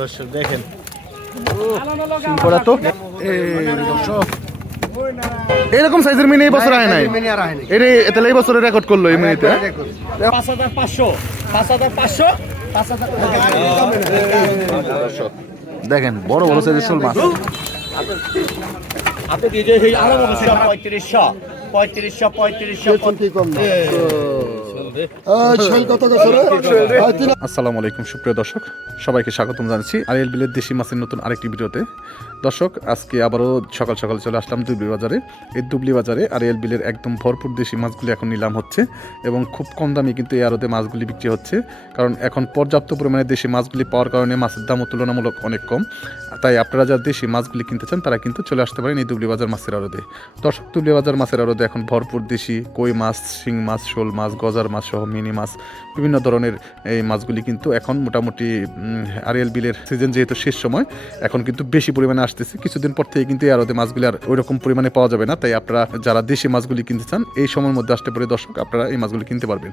দর্শক দেখেন। শিং করা তো? এই দর্শক। এরকম সাইজের মিনি এই বছর আয় নাই? এটা তাহলে এই বছরে রেকর্ড করল এই মিনিতে পাঁচ হাজার পাঁচশো। পাঁচ হাজার পাঁচশো দেখেন বড় বড় সাইজের শোল মাছ। দিয়ে যে সেই আড়াইশো পঁয়ত্রিশশো। পঁয়ত্রিশশো পঁয়ত্রিশশো আসসালামু আলাইকুম সুপ্রিয় দর্শক। সবাইকে স্বাগতম জানাচ্ছি। আরিয়াল বিলের দেশি মাছের নতুন আরেকটি ভিডিওতে। দর্শক, আজকে আবারও সকাল সকাল চলে আসলাম দুবলি বাজারে। এই দুবলি বাজারে আরিয়াল বিলের একদম ভরপুর দেশি মাছগুলি এখন নিলাম হচ্ছে এবং খুব কম দামে কিন্তু এই আড়তে মাছগুলি বিক্রি হচ্ছে। কারণ এখন পর্যাপ্ত পরিমাণে দেশি মাছগুলি পাওয়ার কারণে মাছের দামও তুলনামূলক অনেক কম। তাই আপনারা যারা দেশি মাছগুলি কিনতে চান, তারা কিন্তু চলে আসতে পারেন এই দুবলি বাজার মাছের আড়তে। দর্শক, দুবলি বাজার মাছের আড়তে এখন ভরপুর দেশি কই মাছ, শিং মাছ, শোল মাছ, গজার মাছ সহ মিনি মাছ, বিভিন্ন ধরনের এই মাছগুলি কিন্তু এখন মোটামুটি আরিয়াল বিলের সিজন যেহেতু শেষ সময়, এখন কিন্তু বেশি পরিমাণে আসতেছে। কিছুদিন পর থেকে কিন্তু এই মাছগুলি আর ওই রকম পরিমাণে পাওয়া যাবে না। তাই আপনারা যারা দেশি মাছগুলি কিনতে চান, এই সময়ের মধ্যে আসতে পারে দর্শক, আপনারা এই মাছগুলি কিনতে পারবেন।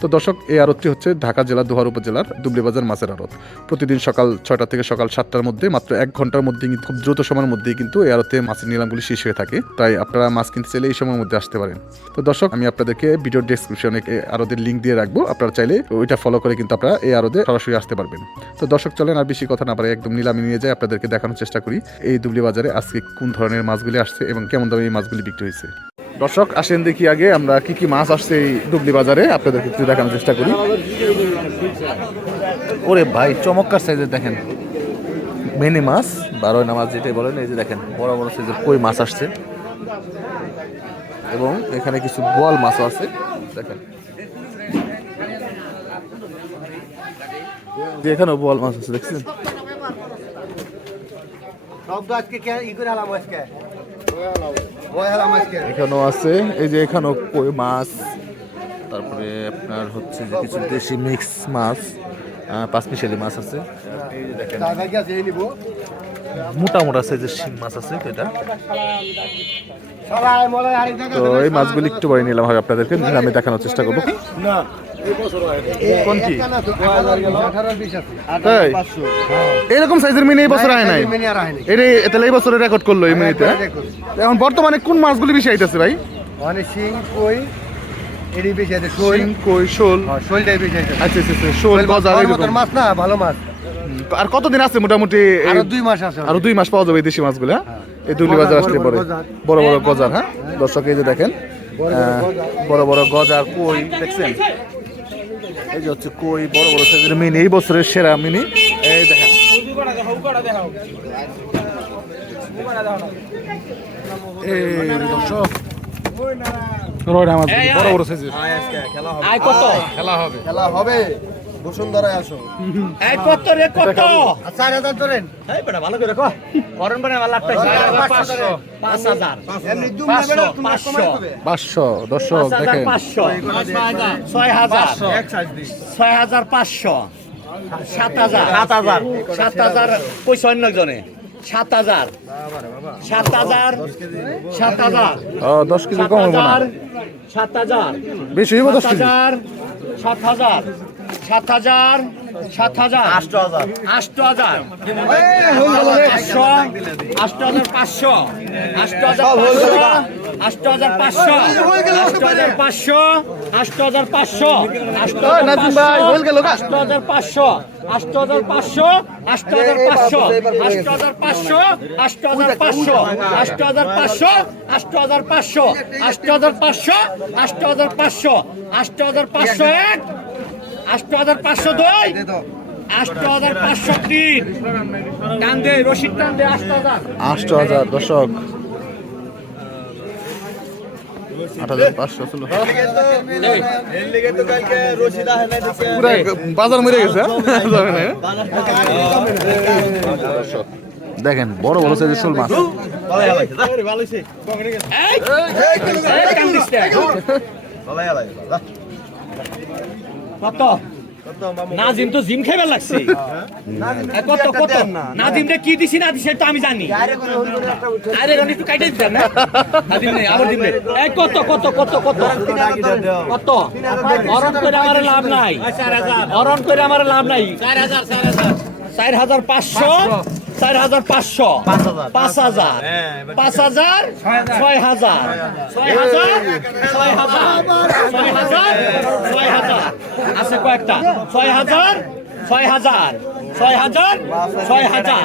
তো দর্শক, এই আড়তটি হচ্ছে ঢাকা জেলা দোহার উপজেলার দুবলি বাজার মাছের আড়ত। প্রতিদিন সকাল ছয়টা থেকে সকাল সাতটার মধ্যে, মাত্র এক ঘণ্টার মধ্যে কিন্তু, খুব দ্রুত সময়ের মধ্যেই কিন্তু এই আড়তে মাছের নিলামগুলি শেষ হয়ে থাকে। তাই আপনারা মাছ কিনতে চাইলে এই সময়ের মধ্যে আসতে পারেন। তো দর্শক, আমি আপনাদেরকে ভিডিও ডেসক্রিপশনে আরদের লিঙ্ক দিয়ে রাখব। আপনারা চাইলে ওইটা ফলো করে কিন্তু আপনারা এই আরদে সরাসরি আসতে পারবেন। তো দর্শক, চলেন আর বেশি কথা না পারে একদম নিলামে নিয়ে যায় আপনাদেরকে দেখানোর চেষ্টা করি। এই দুবলি বাজারে আজকে কোন ধরনের মাছগুলি আসছে এবং কেমন দামে এই মাছগুলি বিক্রি হয়েছে? দর্শক, আসেন দেখি আগে আমরা কি কি মাছ আসছে এই দুবলি বাজারে। আপনাদেরকে একটু দেখানোর চেষ্টা করি। ওরে ভাই, চমৎকার সাইজের দেখেন। মেনে মাছ বারোয়না মাছ যেটাই বলেন, এই যে দেখেন, বড় বড় সাইজের কই মাছ আসছে। এবং এখানে কিছু বোয়াল মাছও আছে, দেখেন। এখানেও বোয়াল মাছ আছে, দেখছেন? এখানেও আছে এই যে এখানেও কই মাছ তারপরে আপনার হচ্ছে যে কিছু দেশি মিক্স মাছ পাঁচমিশালি মাছ আছে। যে মোটা মোটা সাইজের শিং মাছ আছে তো এটা তো এই মাছগুলি একটু পরে নিলাম হয় আপনাদেরকে নিলামে দেখানোর চেষ্টা করব। তাই এরকম সাইজের মিনি এই বছর আয় নাই? এটা তাহলে এই বছরে রেকর্ড করল এই মিনিতে এখন বর্তমানে কোন মাছগুলি বেশি আইতেছে ভাই? অনেক শিং কই এডি বেশি আছে শোল। কই শোল। হ্যাঁ, শোলটাই বেশি আছে আচ্ছা আচ্ছা আচ্ছা, শোল গজা খাওয়ার এরকম। মাছ না ভালো মাছ। আর কতদিন আছে মোটামুটি আরও দুই মাস আছে আরও দুই মাস পাওয়া যাবে দেশি মাছগুলো হ্যাঁ? এই দুলি বাজার আসলে পরে। বড় বড় গজার হ্যাঁ? দর্শক এই যে দেখেন বড় বড় গজার কই দেখছেন? এই যে হচ্ছে কই বড় বড় সাইজের মিনি এই বছরের সেরা মিনি। এই দেখেন। এই যে দর্শক বড় বড় সাইজের। খেলা হবে। খেলা হবে। খেলা হবে। বসুন্ধরায় আসো। এই কত রে কত? চার হাজার ধরেন। এই বেটা ভালো করে কো। করন বনে ভালো লাগতেছে। পাঁচশো পাঁচ হাজার। পাঁচশো, পাঁচশো। হাজার দেখেন। পাঁচশো। ছয় হাজার। ছয় হাজার পাঁচশো। সাত হাজার। সাত হাজার সাত হাজার কইছে অন্য জনে সাত হাজার। সাত হাজার। সাত হাজার। দশ কেজি সাত কম হব না সাত হাজার। বেশি হইব দশ সাত হাজার। সাত হাজার। সাত হাজার সাত হাজার আষ্ট হাজার আষ্ট হাজার পাঁচশো আষ্ট হাজার পাঁচশো আষ্ট হাজার পাঁচশো আষ্ট হাজার পাঁচশো আষ্ট হাজার পাঁচশো আষ্ট হাজার পাঁচশো হয়ে। আষ্ট হাজার পাঁচশো আষ্ট হাজার পাঁচশো আষ্ট হাজার পাঁচশো আষ্ট হাজার পাঁচশো আষ্ট হাজার পাঁচশো আষ্ট হাজার পাঁচশো আষ্ট হাজার পাঁচশো আষ্ট হাজার পাঁচশো আষ্ট হাজার পাঁচশো আষ্ট হাজার পাঁচশো এক আষ্ট হাজার পাঁচশো দুই। আষ্ট হাজার পাঁচশো তিন। টান দে রশিদ টান দে আষ্ট হাজার আষ্ট হাজার দশক আট হাজার পাঁচশো বাজার মরে গেছে হ্যাঁ? হ্যাঁ? দেখেন বড় বড় সাইজের শোল মাছ। নে। কত? নাজিম তো জিম খেয়ে লাগছে এ, কত কত? নাজিম রে কি দিছি না দিছে তো আমি জানি। আরে রনি একটু কাইটে দিতাম না? নাজিম রে আবার দিম এই কত কত কত কত? কত? অরণ করে আমার লাভ নাই। অরণ করে আমার লাভ নাই। চার হাজার পাঁচশো। চার হাজার পাঁচশো পাঁচ হাজার পাঁচ হাজার ছয় হাজার ছয় হাজার ছয় হাজার ছয় হাজার ছয় হাজার আছে কয়েকটা ছয় হাজার ছয় হাজার ছয় হাজার ছয় হাজার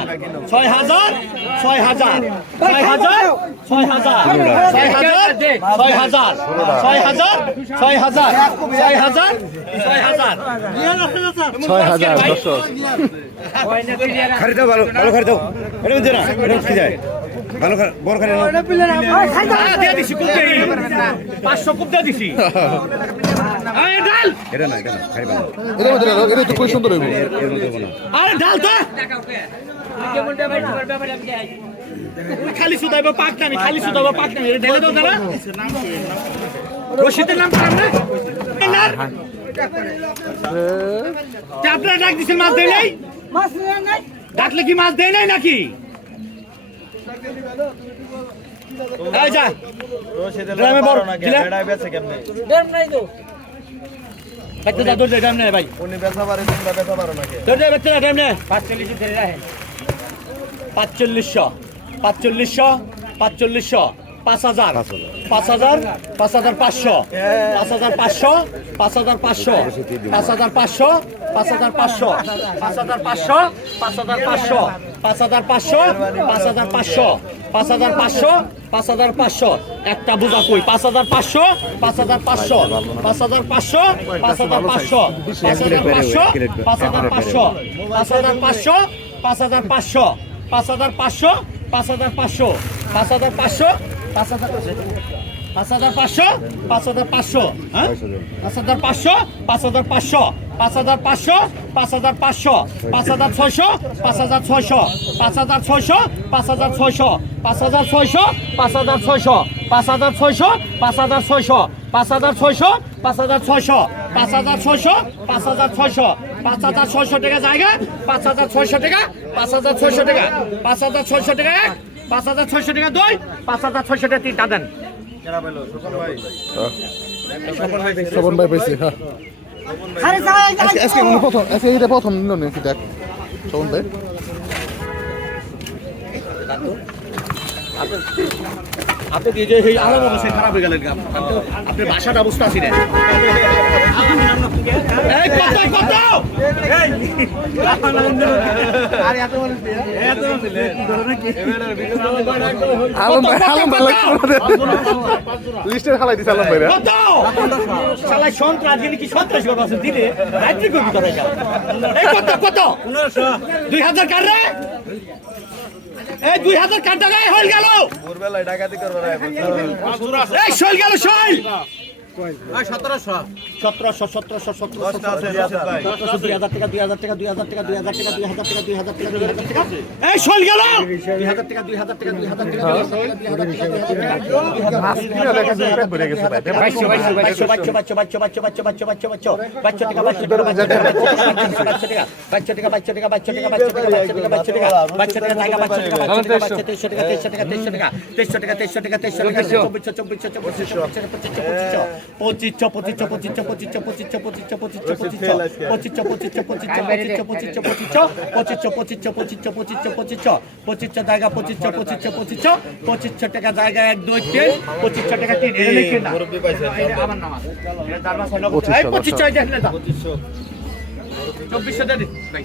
ছয় হাজার ছয় হাজার ছয় হাজার ছয় হাজার ছয় হাজার ছয় হাজার ছয় হাজার ছয় হাজার ছয় হাজার ছয় হাজার ছয় হাজার দর্শক খারি দাও ভালো ভালো খারি দাও। এটা বুঝছে না? এটা বুঝতে যায়? ভালো বড় খারি দাও দিয়ে দিছি কুপ পাঁচশো কুপ দিয়ে দিছি। আরে ডাল! এটা না এটা না খারি ভালো এটা মধ্যে রাখো, এটা তো সুন্দর হইব। এর মধ্যে না আরে ডাল তো! খালি সুদাইব পাক নামি খালি সুদাইব পাক নামি এটা ঢেলে দাও দাঁড়া রশিদের নাম করাম না ডাক মাছ দেয় নাই? ডাকলে কি মাছ দেয় নাই নাকি? পাঁচচল্লিশশো পাঁচ হাজার। পাঁচ হাজার পাঁচ হাজার পাঁচশো পাঁচ হাজার পাঁচশো পাঁচ হাজার পাঁচশো পাঁচ হাজার পাঁচশো পাঁচ হাজার পাঁচশো পাঁচ হাজার পাঁচশো পাঁচ হাজার পাঁচশো পাঁচ হাজার পাঁচশো পাঁচ হাজার পাঁচশো পাঁচ হাজার পাঁচশো পাঁচ হাজার পাঁচশো একটা বুঝা কই পাঁচ হাজার পাঁচশো পাঁচ হাজার পাঁচশো পাঁচ হাজার পাঁচশো পাঁচ হাজার পাঁচশো পাঁচ হাজার পাঁচশো পাঁচ হাজার পাঁচশো পাঁচ হাজার পাঁচশো পাঁচ হাজার পাঁচশো পাঁচ হাজার পাঁচশো পাঁচ হাজার পাঁচশো পাঁচ হাজার পাঁচশো পাঁচ হাজার পাঁচ হাজার পাঁচশো পাঁচ হাজার পাঁচশো হ্যাঁ পাঁচ হাজার পাঁচশো পাঁচ হাজার পাঁচশো পাঁচ হাজার পাঁচশো পাঁচ হাজার পাঁচশো পাঁচ হাজার ছয়শো পাঁচ হাজার ছয়শো পাঁচ হাজার ছয়শো পাঁচ হাজার ছয়শো পাঁচ হাজার ছয়শো পাঁচ হাজার ছয়শো পাঁচ হাজার ছয়শো পাঁচ হাজার ছয়শো পাঁচ হাজার ছয়শো পাঁচ হাজার ছয়শো পাঁচ হাজার ছয়শো পাঁচ হাজার ছয়শো পাঁচ হাজার ছয়শো টাকা জায়গা পাঁচ হাজার ছয়শো টাকা পাঁচ হাজার ছয়শো টাকা পাঁচ হাজার ছয়শো টাকা পাঁচ হাজার ছয়শো টাকা দুই পাঁচ হাজার ছয়শো টাকা তিনটা দেন। শ্রবণ ভাই পাইছি হ্যাঁ। আজকে প্রথম আজকে এটা প্রথম নিল নাকি দেখ শ্রবণ ভাই। আপনি যে এই আলাদা অবস্থায় খারাপ হয়ে গেলেন আপনি বাসাটা অবস্থা আছি লিস্টের হালাই দিছে আলম ভাইরা। শালায় সন্ত্রাস গেলে কি সন্ত্রাস করব আছে কত কত দুই হাজার কার রে? এই দুই হাজার কার গায়ে হল গেল। ভোরবেলায় ডাকাতি করবে এই শৈল গেল শৈল। সতেরোশো সতেরোশো সতেরোশো সতেরোশো দুই হাজার টাকা দুই হাজার টাকা দুই হাজার টাকা দুই হাজার টাকা দুই হাজার টাকা দুই হাজার টাকা দুই হাজার টাকা এই শোল গেল দুই হাজার টাকা দুই হাজার টাকা দুই হাজার টাকা তেইশশো টাকা তেইশশো টাকা তেইশশো টাকা চব্বিশশো চব্বিশশো চব্বিশশো চব্বিশ পঁচিশশো পঁচিশশো পঁচিশশো পঁচিশশো পঁচিশশো পঁচিশশো পঁচিশশো পঁচিশশো পঁচিশশো পঁচিশশো পঁচিশশো পঁচিশশো পঁচিশশো পঁচিশশো পঁচিশশো পঁচিশশো পঁচিশশো পঁচিশশো পঁচিশশো জায়গা পঁচিশশো পঁচিশশো পঁচিশশো পঁচিশশো টাকা জায়গা এক দুই তিন পঁচিশশো টাকা তিন পঁচিশশো চব্বিশশো দেন ভাই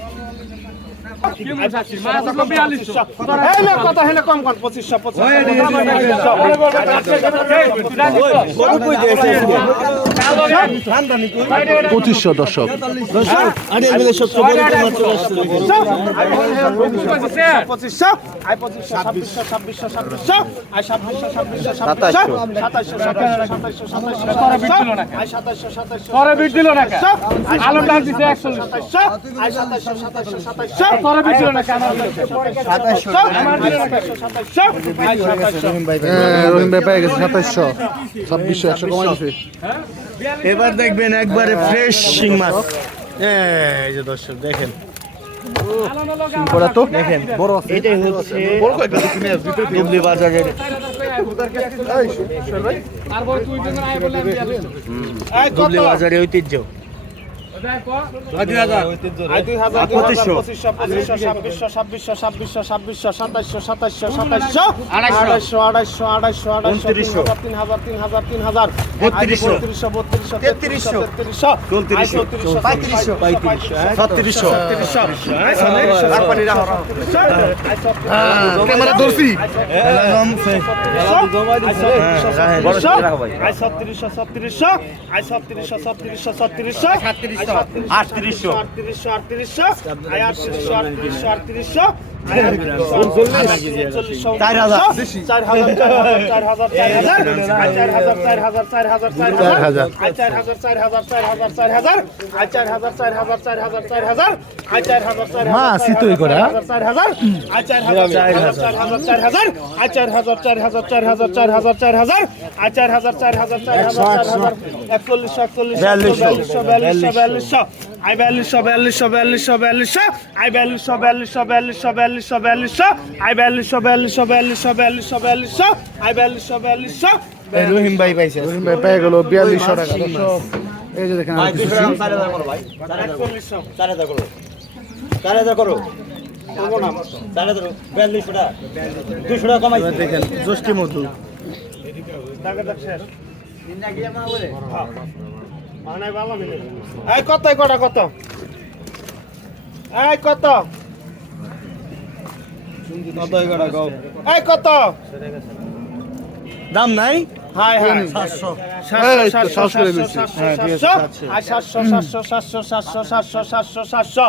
কথা হেলে কম কর পঁচিশশো পঁচিশশো পঁচিশশো দর্শক। রহিম ভাই পেয়ে গেছে সাতাইশশো। ছাব্বিশশো একশো কমাই দিছে। এবার দেখবেন একবারে ফ্রেশ শিং মাছ। এই যে দর্শক দেখেন। আড়াইশো। তিন হাজার তিন হাজার তিন হাজার বত্রিশশো তেত্রিশশো চৌত্রিশশো। পঁয়ত্রিশশো। ছত্রিশশো ক্যামেরা ধরছি। ছত্রিশশো ছত্রিশশো আই ছত্রিশশো ছত্রিশশো ছত্রিশশো আটত্রিশশো আটত্রিশশো। আটত্রিশশো আটত্রিশশো আটত্রিশশো আটত্রিশশো। আই বিয়াল্লিশশো বিয়াল্লিশশো বিয়াল্লিশশো বিয়াল্লিশশো আই বিয়াল্লিশশো বিয়াল্লিশশো বিয়াল্লিশশো বিয়াল্লিশশো বিয়াল্লিশশো বিয়াল্লিশশো আই বিয়াল্লিশশো বিয়াল্লিশশো বিয়াল্লিশশো বিয়াল্লিশশো বিয়াল্লিশশো আই বিয়াল্লিশশো বিয়াল্লিশশো রহিম ভাই পাইছে রহিম ভাই পেয়ে গেল বিয়াল্লিশশো টাকা। এই যে দেখেন চার হাজার করো। চার হাজার করো। চার হাজার বিয়াল্লিশশো টাকা। দুশো টাকা কমাইছে। দেখেন জ্যৈষ্ঠী মধু টাকা দেখ শেষ। হ্যাঁ। মানে এই কত কটা কত? এই কত? এই কত দাম নাই? সাতশো সাতশো সাতশো সাতশো সাতশো সাতশো সাতশো সাতশো সাতশো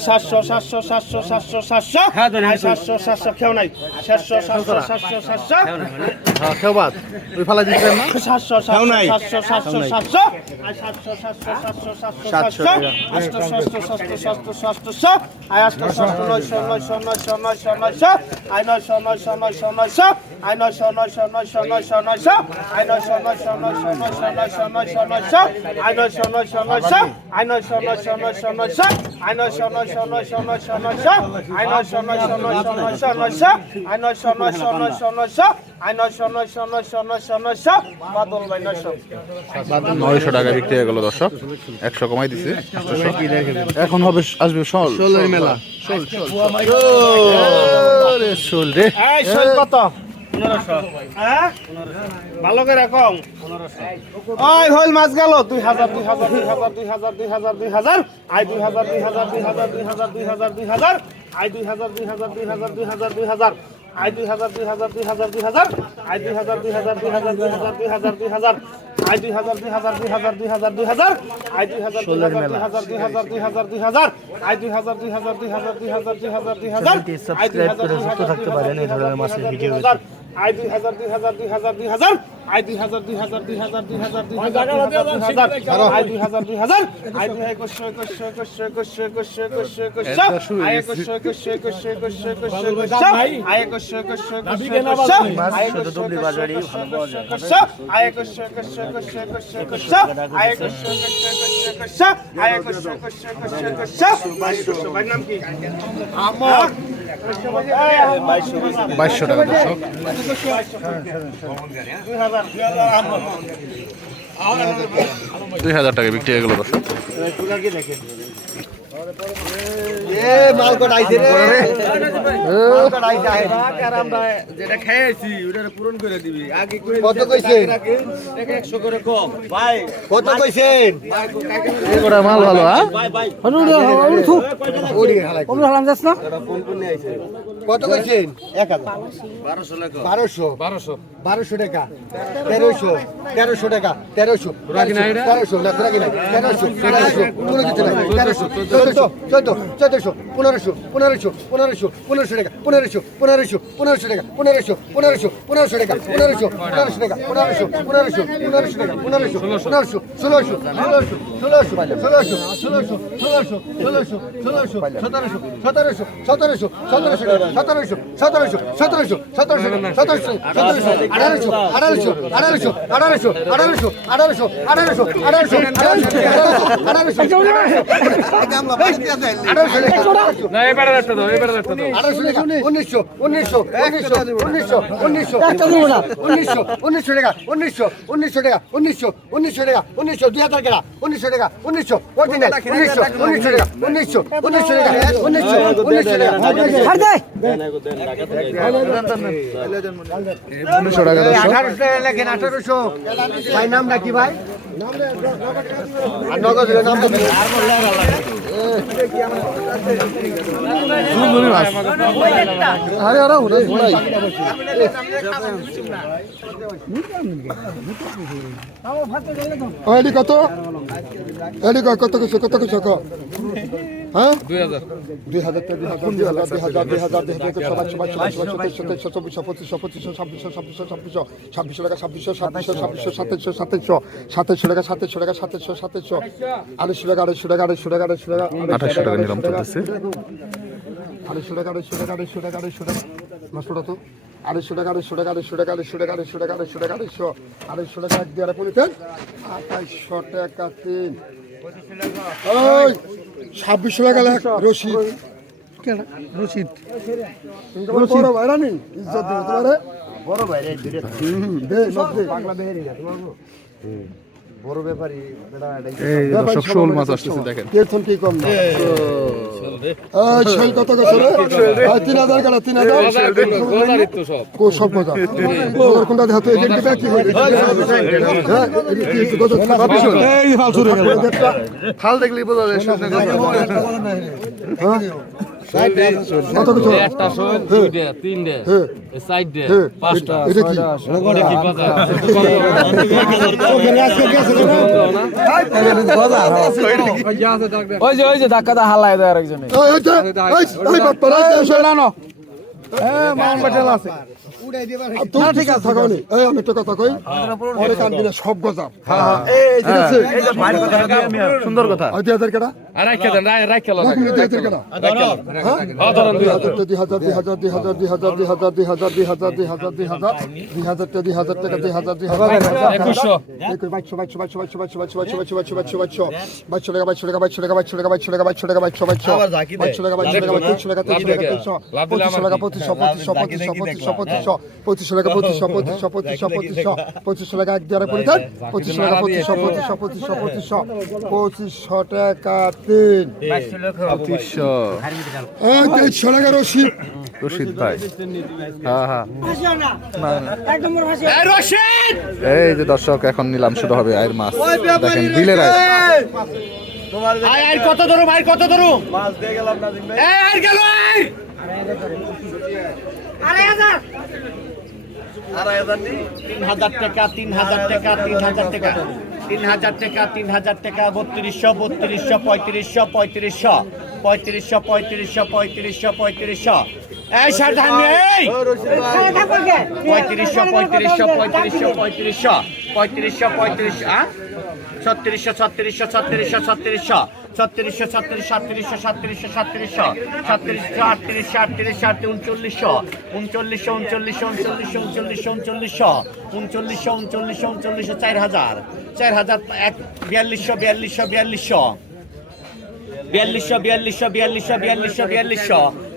সাতশো সাতশো সাতশো সাতশো সাতশো সাতশো সাতশো খেও নাই সাতশো সাতশো সাতশো সাতশো হ্যাঁ খেবাদ ওই ফালা দিচ্ছেন না সাতশো সাতশো সাতশো সাতশো সাতশো সাতশো সাতশো সাতশো সাতশো সাতশো আটশো ষষ্ঠ ষষ্ঠ ষষ্ঠ ষষ্ঠশো আই আটশো ষষ্ঠ নয়শো নয়শো নয়শো নয়শো নয়শো আই নয়শো নয়শো নয়শো নয়শো আই নয়শো নয়শো নয়শো নয়শো নয়শো নয়শো টাকা বিক্রি হয়ে গেল দর্শক। একশো কমাই দিছে। এখন হবে আসবে মেলা। সল সল রে। রে সল কত? কত হ্যাঁ? ভালো হইল মাছ গেল দুই হাজার দুই হাজার দুই হাজার দুই হাজার দুই হাজার দুই হাজার আই দুই হাজার দুই হাজার দুই হাজার দুই হাজার দুই হাজার দুই হাজার আই দুই হাজার দুই হাজার দুই হাজার দুই হাজার দুই হাজার আই দুই হাজার দুই হাজার দুই হাজার দুই হাজার আই দুই হাজার দুই হাজার দুই হাজার দুই হাজার দুই হাজার দুই হাজার আই দুই হাজার দুই হাজার দুই হাজার দুই হাজার দুই হাজার আই দুই হাজার দুই হাজার দুই হাজার দুই হাজার দুই হাজার আই দুই হাজার দুই হাজার দুই হাজার দুই হাজার দুই হাজার দুই হাজার আই দুই হাজার দুই হাজার পারেন এই ধরনের মাছের ভিডিও আই দুই হাজার দুই হাজার দুই হাজার দুই হাজার আই দুই হাজার দুই হাজার দুই হাজার দুই হাজার দুই হাজার দুই হাজার আই দুই হাজার দুই হাজার আই দুই একুশ একুশ একুশ একুশ একুশ একুশ একুশ আই একুশ একুশ একুশ একুশ একুশ একুশ আই একুশ একুশ একুশ একুশ আই একুশ একুশ আই একুশ একুশ একুশ একুশ একুশ আই একুশ একুশ একুশ একুশ আই একুশ একুশ একুশ একুশ আমার বাইশশো টাকা দর্শক। দুই হাজার টাকা বিক্রি হয়ে গেল দর্শক। এ কত কত কইছেন হ্যাঁ বারোশো বারোশো বারোশো টাকা তেরোশো তেরোশো টাকা তেরোশো তেরোশো না তেরোশো তেরোশো চোদ্দশো পনেরোশো পনেরোশো পনেরোশো পনেরোশো টাকা পনেরোশো পনেরোশো পনেরোশো টাকা পনেরোশো পনেরোশো পনেরোশো টাকা পনেরোশো পনেরোশো টাকা পনেরোশো পনেরোশো পনেরোশো টাকা পনেরোশো পনেরোশো ষোলোশো ষোলোশো ষোলোশো ষোলোশো ষোলোশো ষোলোশো ষোলোশো ষোলোশো সতেরোশো সতেরোশো সতেরোশো সতেরোশো সতেরোশো সতেরোশো সতেরোশো সতেরোশো সতেরোশো সতেরোশো আঠারোশো আঠারোশো আঠারোশো আঠারোশো আঠারোশো আঠারোশো আঠারোশো আঠারোশো আঠারোশো আঠারোশো আঠারোশো উনিশশো উনিশশো উনিশশো উনিশশো উনিশশো উনিশশো উনিশশো টাকা উনিশশো উনিশশো টাকা উনিশশো উনিশশো টাকা উনিশশো দুই হাজার টাকা উনিশশো টাকা উনিশশো অরিজিনাল উনিশশো উনিশশো টাকা উনিশশো উনিশশো টাকা উনিশশো উনিশশো টাকা উনিশশো টাকা আঠারোশো টাকা লেখেন আঠারোশো। ভাই নামটা কি ভাই? নগদ? আরে আরে, ওরে ভাই এডি কত? এডি কত কত কত কত কত হ্যাঁ? দুই হাজার দুই হাজার দুই হাজার দুই হাজার দুই হাজার দুই হাজার দুই হাজার আড়াইশো টাকা আড়াইশো টাকা আড়াইশো টাকা আড়াইশো টাকা আড়াইশো টাকা নিলাম চলতেছে। আড়াইশো টাকা আড়াইশো টাকা আড়াইশো টাকা আড়াইশো টাকা নশোটা তো আড়াইশো টাকা আড়াইশো টাকা আড়াইশো টাকা আড়াইশো টাকা আড়াইশো টাকা আড়াইশো টাকা আড়াইশো আড়াইশো টাকা এক দিয়ে পড়েছেন আঠাইশশো টাকা তিন ওই ছাব্বিশশো টাকা লেখ রশিদ রশিদ বড় ভাইরা নেই ইজ্জত দেবো তোমারে বড় দে নখ দে বড় ব্যাপারী এই দর্শক শোল মাছ আসতেছে দেখলি বোঝা যায় একটা শোল দুইটা তিনটা হ্যাঁ হ্যাঁ পাঁচটা এটা কি কি ওই যে ওই যে ধাক্কা দা হালায় দেয় আরেকজনে এই এই যে, এই এই বাপ্পা এই যে শোনানো তুমি ঠিক আছে থাকো নি এই আমি একটা কথা কই অনেক আনবি না সব গজা এই ঠিক আছে সুন্দর কথা দুই হাজার কেটা আর দেন রাখা লো দুই হাজার কেটা হ্যাঁ দুই হাজার দুই হাজার দুই হাজার দুই হাজার দুই হাজার দুই হাজার দুই হাজার দুই হাজার দুই হাজার দুই হাজার দুই হাজার দুই হাজার টাকা দুই হাজার দুই হাজার একুশশো বাইশশো বাইশশো বাইশশো বাইশশো বাইশশো বাইশশো বাইশশো বাইশশো বাইশশো বাইশশো বাইশশো টাকা বাইশশো টাকা বাইশশো টাকা বাইশশো টাকা বাইশশো টাকা বাইশশো টাকা বাইশশো বাইশশো বাইশশো টাকা বাইশশো টাকা তিনশো টাকা তিনশো টাকা তিনশো পঁচিশশো টাকা পঁচিশশো পঁচিশশো পঁচিশশো পঁচিশশো পঁচিশশো পঁচিশশো টাকা পঁচিশশো পঁচিশশো পঁচিশশো পঁচিশশো পঁচিশশো টাকা এক দিয়ে পড়ে দেন। পঁচিশশো টাকা পঁচিশশো পঁচিশশো পঁচিশশো পঁচিশশো পঁচিশশো টাকা তিন। পঁচিশশো। এই তেইশশো টাকা রশিদ রশিদ ভাই। হ্যাঁ হ্যাঁ। এই যে দর্শক এখন নিলাম শুরু হবে আয়ের মাছ। দেখেন বিলের আয়। আয় আয় কত ধরুম আয় কত ধরুম এই আয় গেল আয়! তিন হাজার টাকা তিন হাজার টাকা তিন হাজার টাকা তিন হাজার টাকা তিন হাজার টাকা বত্রিশশো বত্রিশশো পঁয়ত্রিশশো পঁয়ত্রিশশো পঁয়ত্রিশশো পঁয়ত্রিশশো পঁয়ত্রিশশো পঁয়ত্রিশশো পঁয়ত্রিশশো পঁয়ত্রিশশো পঁয়ত্রিশশো পঁয়ত্রিশশো পঁয়ত্রিশশো পঁয়ত্রিশশো ছত্রিশশো ছত্রিশশো ছত্রিশশো ছত্রিশশো ছত্রিশশো ছত্রিশ সাতত্রিশশো সাতত্রিশশো সাতত্রিশশো সাতত্রিশশো, আটত্রিশশো আটত্রিশশো আটত্রিশ উনচল্লিশশো উনচল্লিশশো উনচল্লিশশো উনচল্লিশশো উনচল্লিশশো উনচল্লিশশো উনচল্লিশশো উনচল্লিশশো উনচল্লিশশো, চার হাজার চার হাজার এক, বিয়াল্লিশশো বিয়াল্লিশশো বিয়াল্লিশশো বিয়াল্লিশশো বিয়াল্লিশশো বিয়াল্লিশশো বিয়াল্লিশশো বিয়াল্লিশশো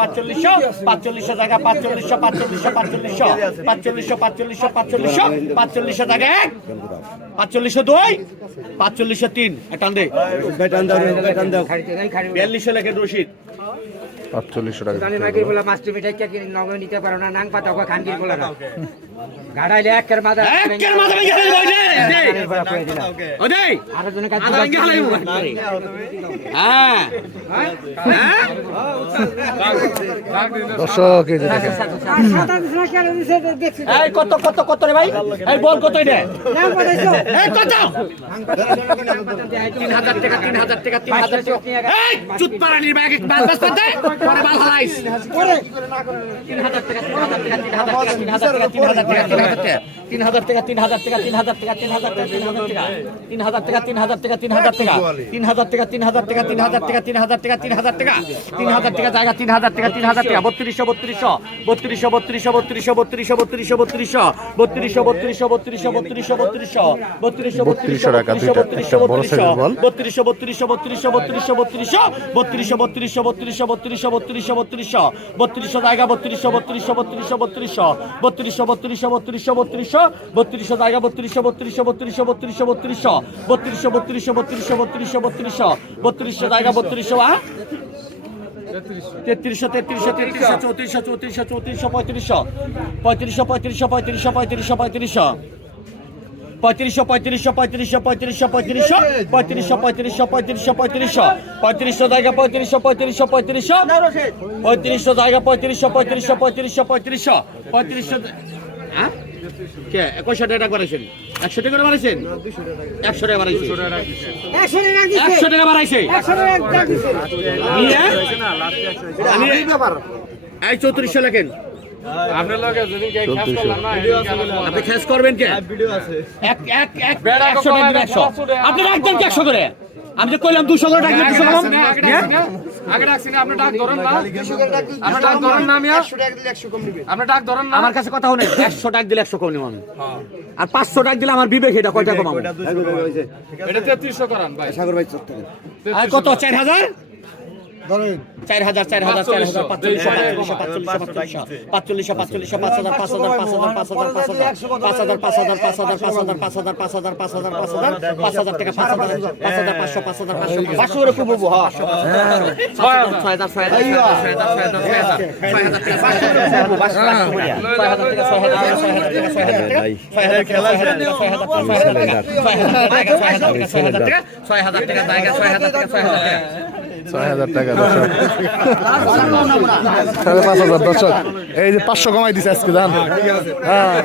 পাঁচচল্লিশশো পাঁচচল্লিশশো পাঁচচল্লিশশো জায়গা পাঁচচল্লিশশো পাঁচচল্লিশশো পাঁচচল্লিশশো পাঁচচল্লিশশো পাঁচচল্লিশশো পাঁচচল্লিশশো পাঁচচল্লিশশো জায়গা এক পাঁচচল্লিশশো দুই পাঁচচল্লিশশো তিন। টান দে। বিয়াল্লিশশো লেখেন রশিদ। পাঁচচল্লিশশো টাকা। গাড়াইলে একের মাথা একের মাথা ভেঙে ফেলব ওই দে ওই দে আর জনের কাছে আধা ভেঙে ফেলব হ্যাঁ দর্শক এই দেখেন এই কত কত কত রে ভাই এই বল কত এটা এই কত 3000 টাকা 3000 টাকা 3000 টাকা এই চুতপারানির ব্যাগ বাস বাস করতে পরে বাল হালাইস 3000 টাকা 3000 টাকা 3000 টাকা 3000 টাকা টাকা তিন হাজার টাকা তিন হাজার টাকা তিন হাজার টাকা তিন হাজার টাকা তিন হাজার টাকা তিন হাজার টাকা তিন হাজার টাকা তিন হাজার টাকা তিন হাজার টাকা তিন হাজার টাকা তিন হাজার টাকা তিন হাজার টাকা তিন হাজার টাকা তিন হাজার টাকা জায়গা তিন হাজার টাকা তিন হাজার টাকা বত্রিশশো বত্রিশশো বত্রিশশো বত্রিশশো বত্রিশশো বত্রিশশো বত্রিশশো বত্রিশশো বত্রিশশো বত্রিশশো বত্রিশশো বত্রিশশো বত্রিশশো বত্রিশশো বত্রিশশো টাকা বল। বত্রিশশো বত্রিশশো বত্রিশশো বত্রিশশো বত্রিশশো বত্রিশশো বত্রিশশো বত্রিশশো বত্রিশশো বত্রিশশো বত্রিশশো বত্রিশশো জায়গা বত্রিশশো বত্রিশশো বত্রিশশো বত্রিশশো বত্রিশশো বত্রিশশো বত্রিশশো বত্রিশশো বত্রিশশো জায়গা বত্রিশশো বত্রিশশো বত্রিশশো বত্রিশশো বত্রিশশো বত্রিশশো বত্রিশশো বত্রিশশো বত্রিশশো বত্রিশশো বত্রিশশো জায়গা বত্রিশশো আ তেত্রিশশো তেত্রিশশো তেত্রিশশো চৌত্রিশশো চৌত্রিশশো চৌত্রিশশো পঁয়ত্রিশশো পঁয়ত্রিশশো পঁয়ত্রিশশো পঁয়ত্রিশশো পঁয়ত্রিশশো পঁয়ত্রিশশো পঁয়ত্রিশশো পঁয়ত্রিশশো পঁয়ত্রিশশো পঁয়ত্রিশশো পঁয়ত্রিশশো পঁয়ত্রিশশো পঁয়ত্রিশশো পঁয়ত্রিশশো পঁয়ত্রিশশো পঁয়ত্রিশশো জায়গা পঁয়ত্রিশশো পঁয়ত্রিশশো পঁয়ত্রিশশো পঁয়ত্রিশশো জায়গা পঁয়ত্রিশশো পঁয়ত্রিশশো পঁয়ত্রিশশো পঁয়ত্রিশশো পঁয়ত্রিশশো হ্যাঁ কে একুশশো টাকা বাড়াইছেন একশো টাকা বাড়াইছেন একশো টাকা বাড়াইছে একশো টাকা বাড়াইছে এই চৌত্রিশশো লেখেন আপনি খেস করবেন কে এক এক এক একশো টাকা একশো আপনি রাখবেন একশো করে আমি যে কইলাম দুশো করে রাখবেন দুশো আগে ডাকছি না আপনি ডাক ধরেন না। আপনি ডাক ধরেন না মিয়া। আপনি ডাক ধরেন না। আমার কাছে কথা হলে একশো টাকা দিলে একশো কম নিব আমি। আর পাঁচশো টাকা দিলে আমার বিবেক এটা কয়টা কমাবো? এটা তেত্রিশশো করান ভাই। আর কত চার হাজার? চার হাজার চার হাজার চার হাজার পাঁচচল্লিশ পাঁচচল্লিশ ছয় হাজার টাকা জায়গা ছয় হাজার টাকা ছয় হাজার টাকা ছয় হাজার টাকা দর্শক। সাড়ে পাঁচ হাজার দর্শক। এই যে পাঁচশো কমাই দিছে আজকে জান। হ্যাঁ।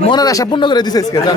মনের আশা পূর্ণ করে দিছে আজকে জান।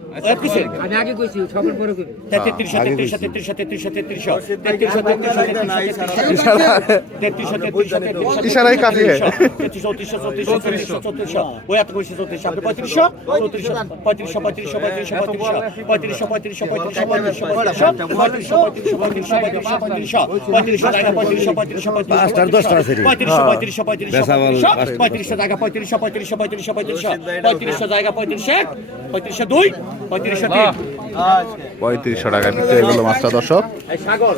কিসের আমি আগে কইছি সকল পরে কই 33 33 33 33 ইশারাই কাফি হ্যায় 33 33 33 ওই এত কইছি 33 আপনি 35 35 35 35 35 35 35 35 পঁয়ত্রিশশো জায়গা পঁয়ত্রিশশো পঁয়ত্রিশশো পঁয়ত্রিশ পঁয়ত্রিশশো পঁয়ত্রিশশো দুই পঁয়ত্রিশশো টাকা বিক্রি হয়ে গেল মাছটা দর্শক। সাগর।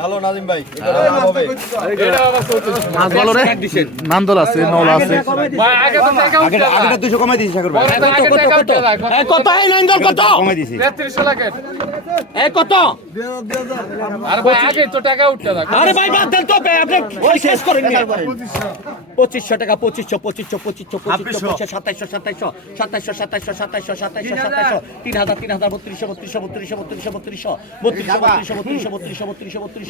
হ্যালো নাজিম ভাই মাছ ভালো রে নান্দল আছে নওলা আছে ভাই আগে তো টাকা উঠতে আগেটা দুশো কমাই দিয়েছি সাগর ভাই কত এই নাইন্দল কত কমাই দিয়েছি তেত্রিশশো লাগে এই কত আর ভাই আগে তো টাকা উঠতে যায় আরে ভাই বাদ দেন তো আপনি ওই শেষ করেন নি। পঁচিশশো টাকা পঁচিশশো পঁচিশশো পঁচিশশো পঁচিশশো পঁচিশশো সাতাইশশো সাতাইশশো সাতাইশশো সাতাইশশো সাতাইশশো সাতাইশশো সাতাইশশো তিন হাজার তিন হাজার বত্রিশশো বত্রিশশো বত্রিশশো বত্রিশশো বত্রিশশো বত্রিশশো বত্রিশশো বত্রিশশো বত্রিশশো বত্রিশশো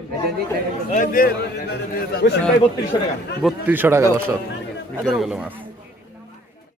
বত্রিশশো টাকা। দর্শক। বিক্রি গেল মাছ।